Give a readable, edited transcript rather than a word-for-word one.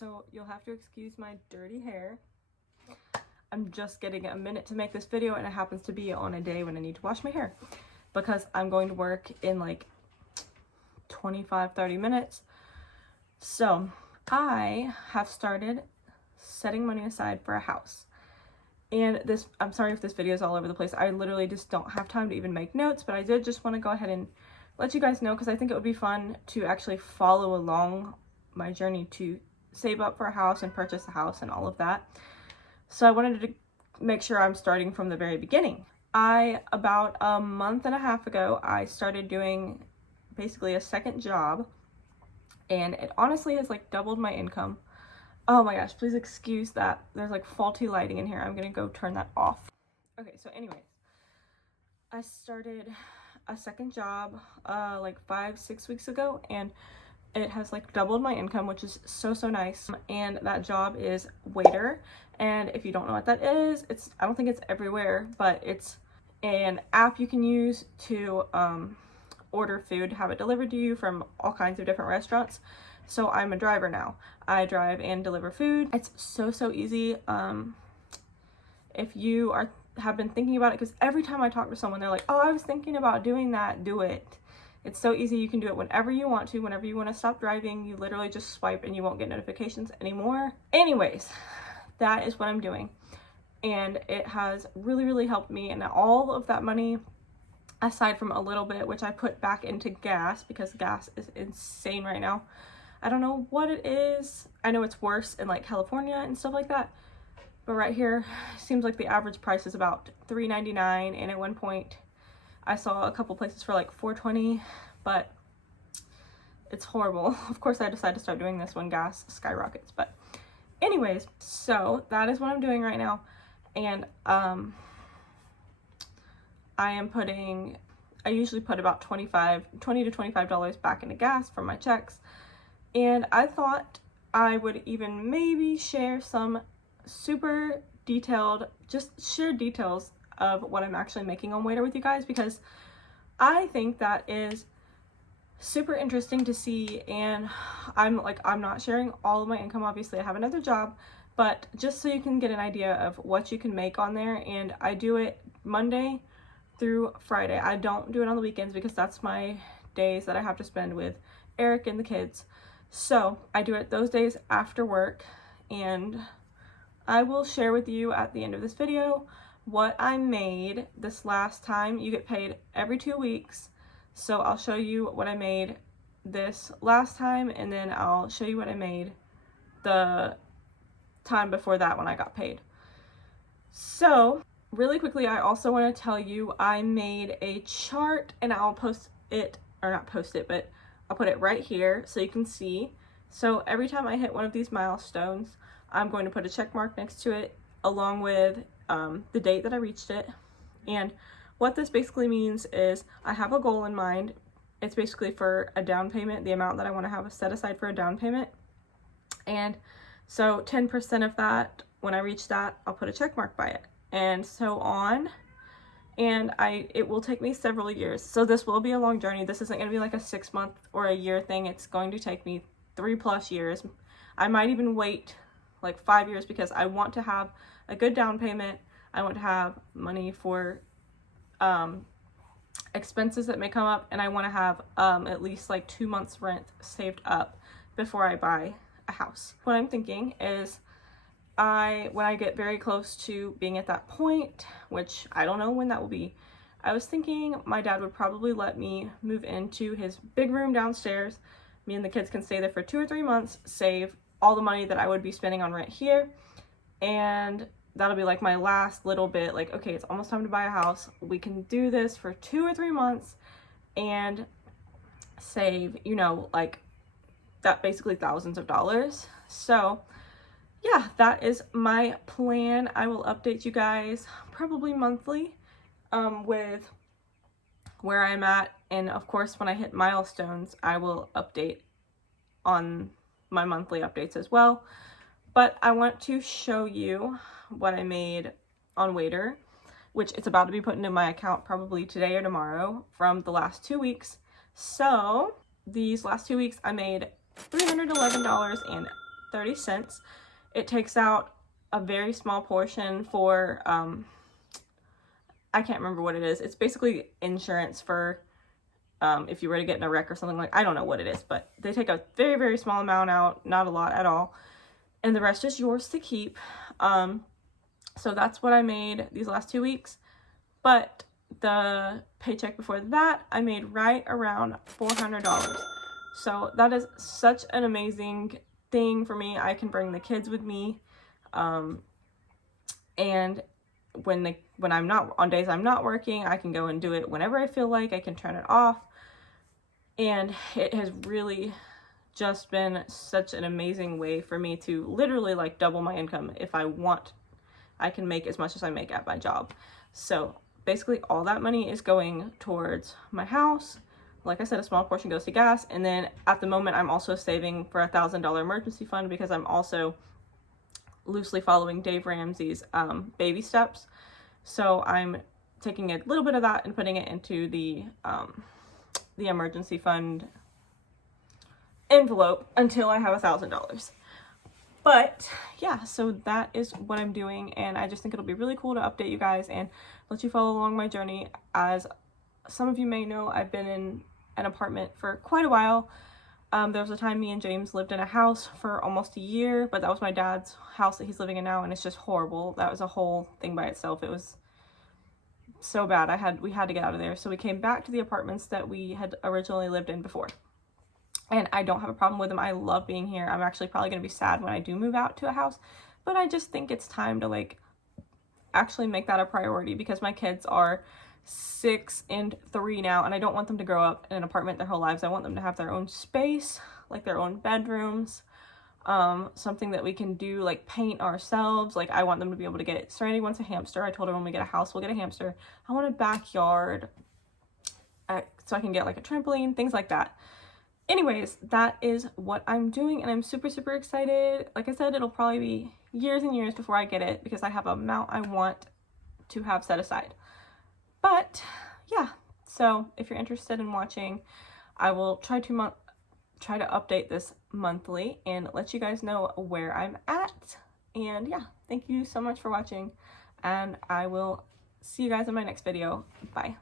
so you'll have to excuse my dirty hair. I'm just getting a minute to make this video, and it happens to be on a day when I need to wash my hair because I'm going to work in like 25-30 minutes. So I have started setting money aside for a house. And this, I'm sorry if this video is all over the place. I literally just don't have time to even make notes, but I did just want to go ahead and let you guys know because I think it would be fun to actually follow along my journey to save up for a house and purchase a house and all of that. So I wanted to make sure I'm starting from the very beginning. About a month and a half ago, I started doing basically a second job, and it honestly has like doubled my income. Oh my gosh, please excuse that. There's like faulty lighting in here. I'm gonna go turn that off. Okay, so anyways, I started a second job like 5-6 weeks ago, and it has like doubled my income, which is so nice. And that job is waiter, and if you don't know what that is, I don't think it's everywhere, but it's an app you can use to order food, have it delivered to you from all kinds of different restaurants. So I'm a driver now. I drive and deliver food. It's so easy. If you have been thinking about it, because every time I talk to someone, they're like, oh, I was thinking about doing that, do it. It's so easy. You can do it whenever you want to. Whenever you want to stop driving, you literally just swipe and you won't get notifications anymore. Anyways, that is what I'm doing. And it has really helped me. And all of that money, aside from a little bit, which I put back into gas because gas is insane right now. I don't know what it is. I know it's worse in like California and stuff like that. But right here, seems like the average price is about $3.99. And at one point, I saw a couple places for like $4.20, but it's horrible. Of course, I decided to start doing this when gas skyrockets. But anyways, so that is what I'm doing right now. And I usually put about $20 to $25 back into gas from my checks. And I thought I would even maybe share some super detailed, just share details of what I'm actually making on Waiter with you guys, because I think that is super interesting to see. And I'm not sharing all of my income. Obviously, I have another job, but just so you can get an idea of what you can make on there. And I do it Monday through Friday. I don't do it on the weekends because that's my days that I have to spend with Eric and the kids. So I do it those days after work, and I will share with you at the end of this video what I made this last time. You get paid every 2 weeks, so I'll show you what I made this last time, and then I'll show you what I made the time before that when I got paid. So really quickly, I also want to tell you I made a chart, and I'll post it, or not post it, but I'll put it right here so you can see. So every time I hit one of these milestones, I'm going to put a check mark next to it along with the date that I reached it. And what this basically means is I have a goal in mind. It's basically for a down payment, the amount that I want to have set aside for a down payment. And so 10% of that, when I reach that, I'll put a check mark by it, and so on. And it will take me several years. So this will be a long journey. This isn't going to be like a 6-month or a year thing. It's going to take me 3+ years. I might even wait like 5 years because I want to have a good down payment. I want to have money for expenses that may come up, and I want to have at least like 2 months rent saved up before I buy a house. What I'm thinking is when I get very close to being at that point, which I don't know when that will be, I was thinking my dad would probably let me move into his big room downstairs. Me and the kids can stay there for 2 or 3 months, save all the money that I would be spending on rent here, and that'll be like my last little bit, like, okay, it's almost time to buy a house. We can do this for 2 or 3 months and save, you know, like that, basically thousands of dollars. So yeah, that is my plan. I will update you guys probably monthly with where I'm at. And of course, when I hit milestones, I will update on my monthly updates as well. But I want to show you what I made on Waiter, which it's about to be put into my account probably today or tomorrow from the last 2 weeks. So these last 2 weeks, I made $311 and 30 cents. It takes out a very small portion for, I can't remember what it is. It's basically insurance for if you were to get in a wreck or something, like, I don't know what it is, but they take a very, very small amount out, not a lot at all, and the rest is yours to keep. So that's what I made these last 2 weeks, but the paycheck before that, I made right around $400. So that is such an amazing thing for me. I can bring the kids with me, and when I'm not, on days I'm not working, I can go and do it whenever I feel like. I can turn it off, and it has really just been such an amazing way for me to literally like double my income if I want. I can make as much as I make at my job. So basically all that money is going towards my house. Like I said, a small portion goes to gas, and then at the moment I'm also saving for $1,000 emergency fund because I'm also loosely following Dave Ramsey's baby steps. So I'm taking a little bit of that and putting it into the emergency fund envelope until I have $1,000. But yeah, so that is what I'm doing, and I just think it'll be really cool to update you guys and let you follow along my journey. As some of you may know, I've been in an apartment for quite a while. There was a time me and James lived in a house for almost a year, but that was my dad's house that he's living in now, and it's just horrible. That was a whole thing by itself. It was so bad. We had to get out of there. So we came back to the apartments that we had originally lived in before. And I don't have a problem with them. I love being here. I'm actually probably going to be sad when I do move out to a house, but I just think it's time to like actually make that a priority because my kids are 6 and 3 now, and I don't want them to grow up in an apartment their whole lives. I want them to have their own space, like their own bedrooms, something that we can do, like paint ourselves. Like I want them to be able to get, Serenity wants a hamster. I told her when we get a house, we'll get a hamster. I want a backyard so I can get like a trampoline, things like that. Anyways, that is what I'm doing, and I'm super, super excited. Like I said, it'll probably be years and years before I get it because I have an amount I want to have set aside. But yeah, so if you're interested in watching, I will try to update this monthly and let you guys know where I'm at. And yeah, thank you so much for watching, and I will see you guys in my next video. Bye.